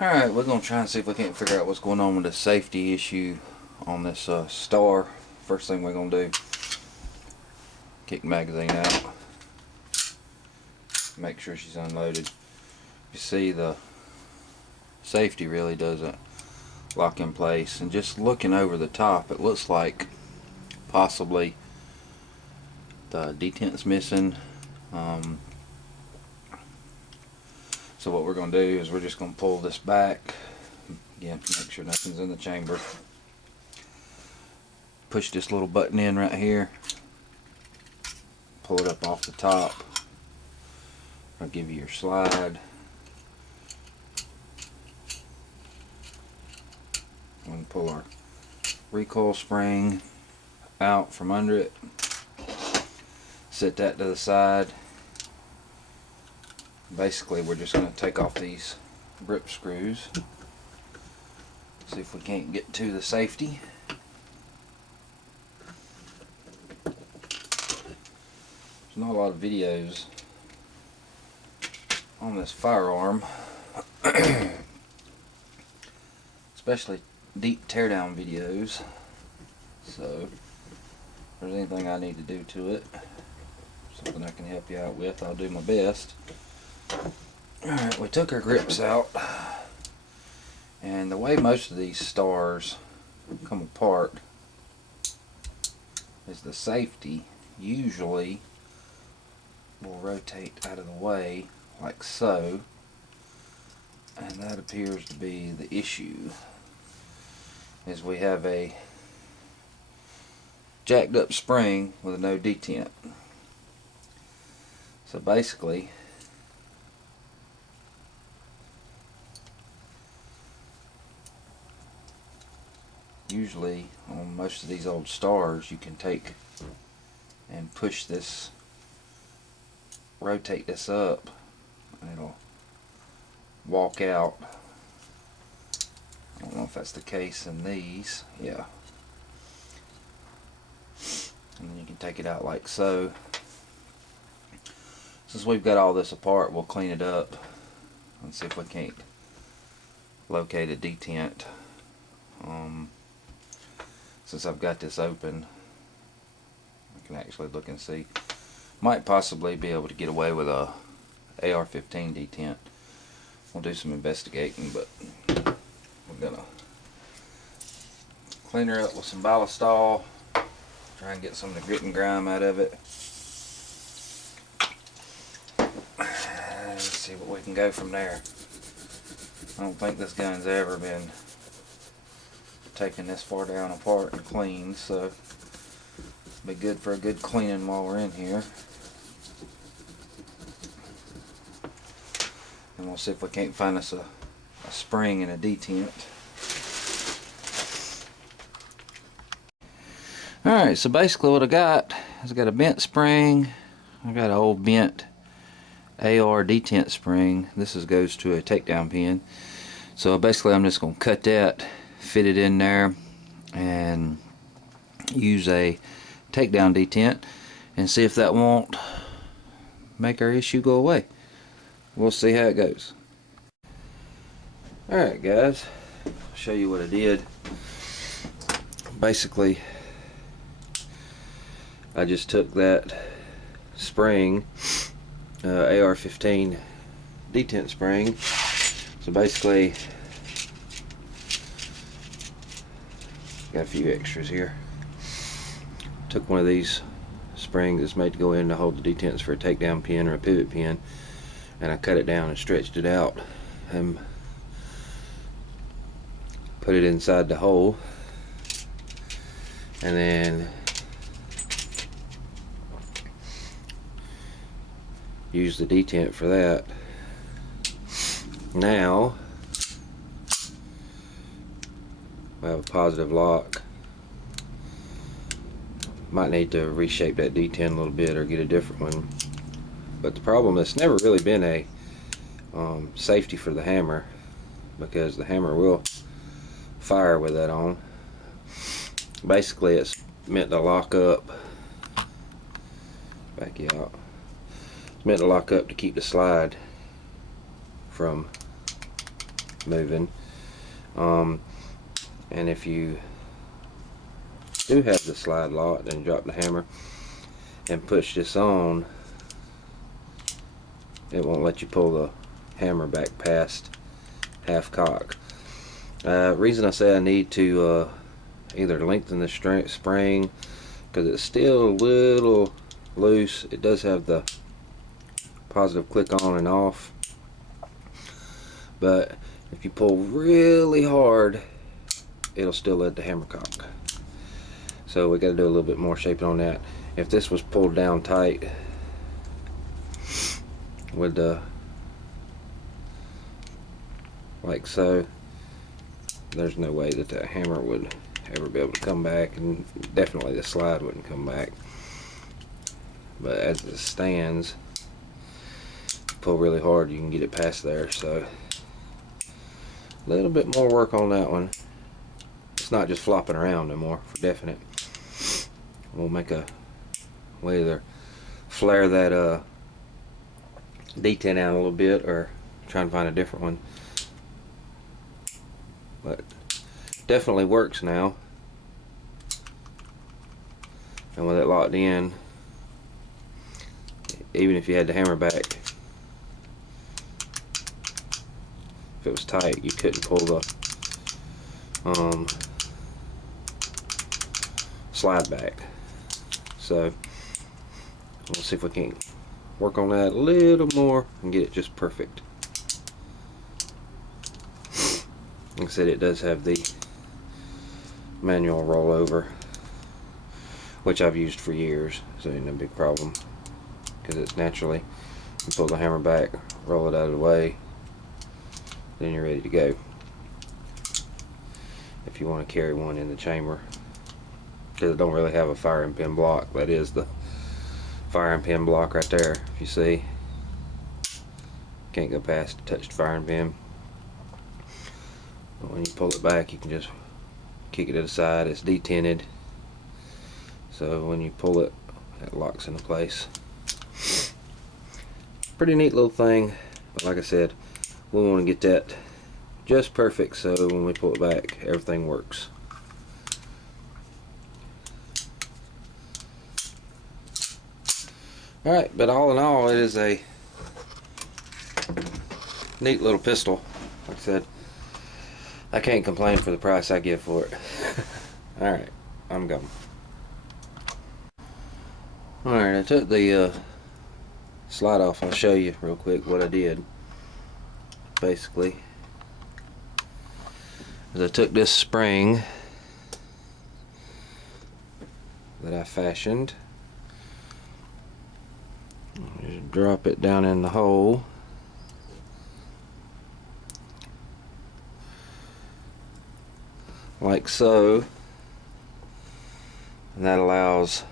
Alright, we're going to try and see if we can't figure out what's going on with the safety issue on this Star. First thing we're going to do, kick the magazine out, make sure she's unloaded. You see the safety really doesn't lock in place, and just looking over the top it looks like possibly the detent's missing. So what we're going to do is we're just going to pull this back again, make sure nothing's in the chamber. Push this little button in right here, pull it up off the top. I'll give you your slide, and pull our recoil spring out from under it, set that to the side. Basically we're just going to take off these grip screws, see if we can't get to the safety. There's not a lot of videos on this firearm, especially deep teardown videos, so if there's anything I need to do to it, something I can help you out with, I'll do my best. Alright, we took our grips out, and the way most of these Stars come apart is the safety usually will rotate out of the way like so, and that appears to be the issue, is we have a jacked up spring with a no detent. So basically usually on most of these old Stars you can take and push this, rotate this up, and it'll walk out. I don't know if that's the case in these. Yeah. And then you can take it out like so. Since we've got all this apart, we'll clean it up and see if we can't locate a detent. Since I've got this open, I can actually look and see. Might possibly be able to get away with a AR-15 detent. We'll do some investigating, but we're gonna clean her up with some Ballistol, try and get some of the grit and grime out of it. Let's see what we can go from there. I don't think this gun's ever been taken this far down apart and cleaned, so it'll be good for a good cleaning while we're in here. And we'll see if we can't find us a spring and a detent. Alright, so basically what I got is I got a bent spring, I got an old bent AR detent spring. This goes to a takedown pin. So basically I'm just going to cut that, fit it in there, and use a takedown detent and see if that won't make our issue go away. We'll see how it goes. Alright guys, I'll show you what I did. Basically I just took that spring, AR-15 detent spring. So basically got a few extras here. Took one of these springs that's made to go in to hold the detents for a takedown pin or a pivot pin, and I cut it down and stretched it out and put it inside the hole, and then use the detent for that. Now we have a positive lock. Might need to reshape that detent a little bit or get a different one, but the problem, it's never really been a safety for the hammer, because the hammer will fire with that on. Basically it's meant to lock up, back you out, it's meant to lock up to keep the slide from moving. And if you do have the slide lock, then drop the hammer and push this on. It won't let you pull the hammer back past half cock. Reason I say I need to either lengthen the spring, because it's still a little loose. It does have the positive click on and off, but if you pull really hard, it'll still let the hammer cock. So we got to do a little bit more shaping on that. If this was pulled down tight with the like so, there's no way that the hammer would ever be able to come back, and definitely the slide wouldn't come back. But as it stands, pull really hard, you can get it past there. So a little bit more work on that one. It's not just flopping around anymore, for definite. We'll either flare that detent out a little bit, or try and find a different one. But definitely works now, and with it locked in, even if you had the hammer back, if it was tight, you couldn't pull the slide back. So we'll see if we can work on that a little more and get it just perfect. Like I said, it does have the manual rollover, which I've used for years, so it ain't no big problem, because it's naturally, you pull the hammer back, roll it out of the way, then you're ready to go. If you want to carry one in the chamber, because it don't really have a firing pin block. That is the firing pin block right there. If you see, can't go past the touched firing pin. But when you pull it back, you can just kick it to the side. It's detented, so when you pull it, it locks into place. Pretty neat little thing, but like I said, we want to get that just perfect, so when we pull it back, everything works. Alright, but all in all, it is a neat little pistol. Like I said, I can't complain for the price I give for it. Alright, I'm going. Alright, I took the slide off. I'll show you real quick what I did. Basically, I took this spring that I fashioned, just drop it down in the hole, like so, and that allows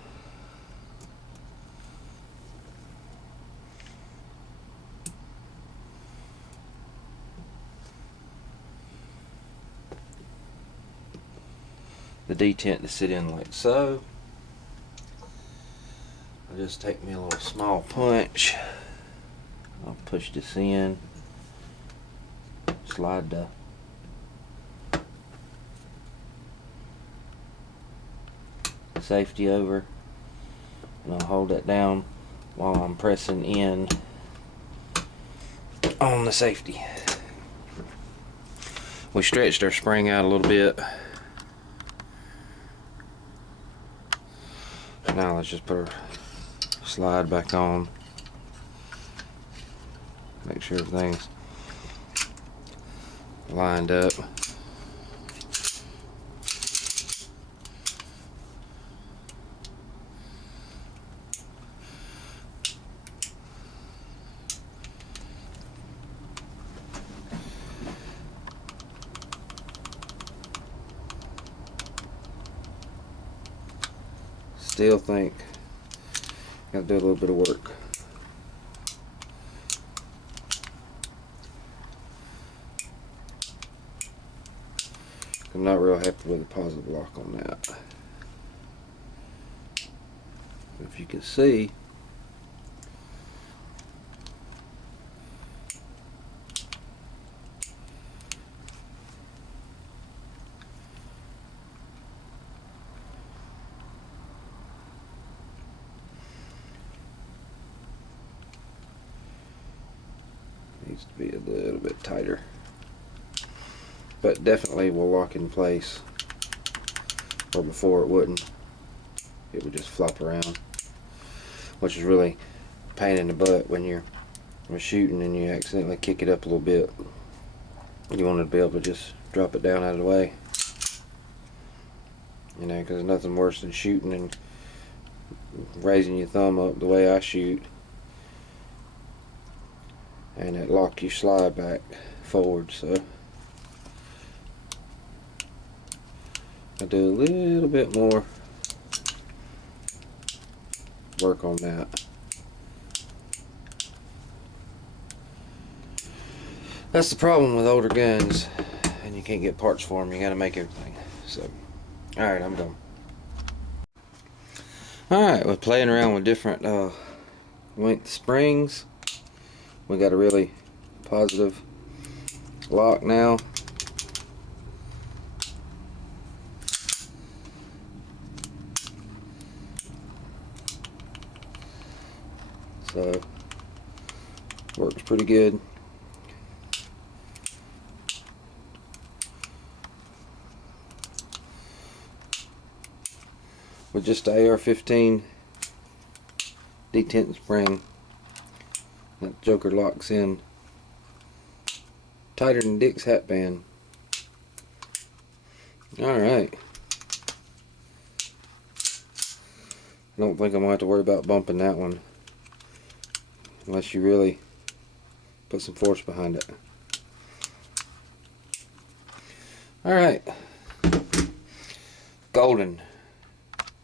the detent to sit in like so. I'll just take me a little small punch. I'll push this in, slide the safety over, and I'll hold that down while I'm pressing in on the safety. We stretched our spring out a little bit. Now let's just put our slide back on. Make sure everything's lined up. Still think gotta do a little bit of work. I'm not real happy with the positive lock on that. If you can see, Needs to be a little bit tighter, but definitely will lock in place, or before it wouldn't. It would just flop around, which is really a pain in the butt when you're shooting and you accidentally kick it up a little bit. You want to be able to just drop it down out of the way, you know, because there's nothing worse than shooting and raising your thumb up the way I shoot, and it locked your slide back forward. So I do a little bit more work on that. That's the problem with older guns, and you can't get parts for them. You got to make everything. So, all right, I'm done. All right, we're playing around with different length springs. We got a really positive lock now. So, works pretty good. With just the AR-15 detent spring, that joker locks in tighter than Dick's hat band. Alright. I don't think I'm going to have to worry about bumping that one, unless you really put some force behind it. Alright. Golden.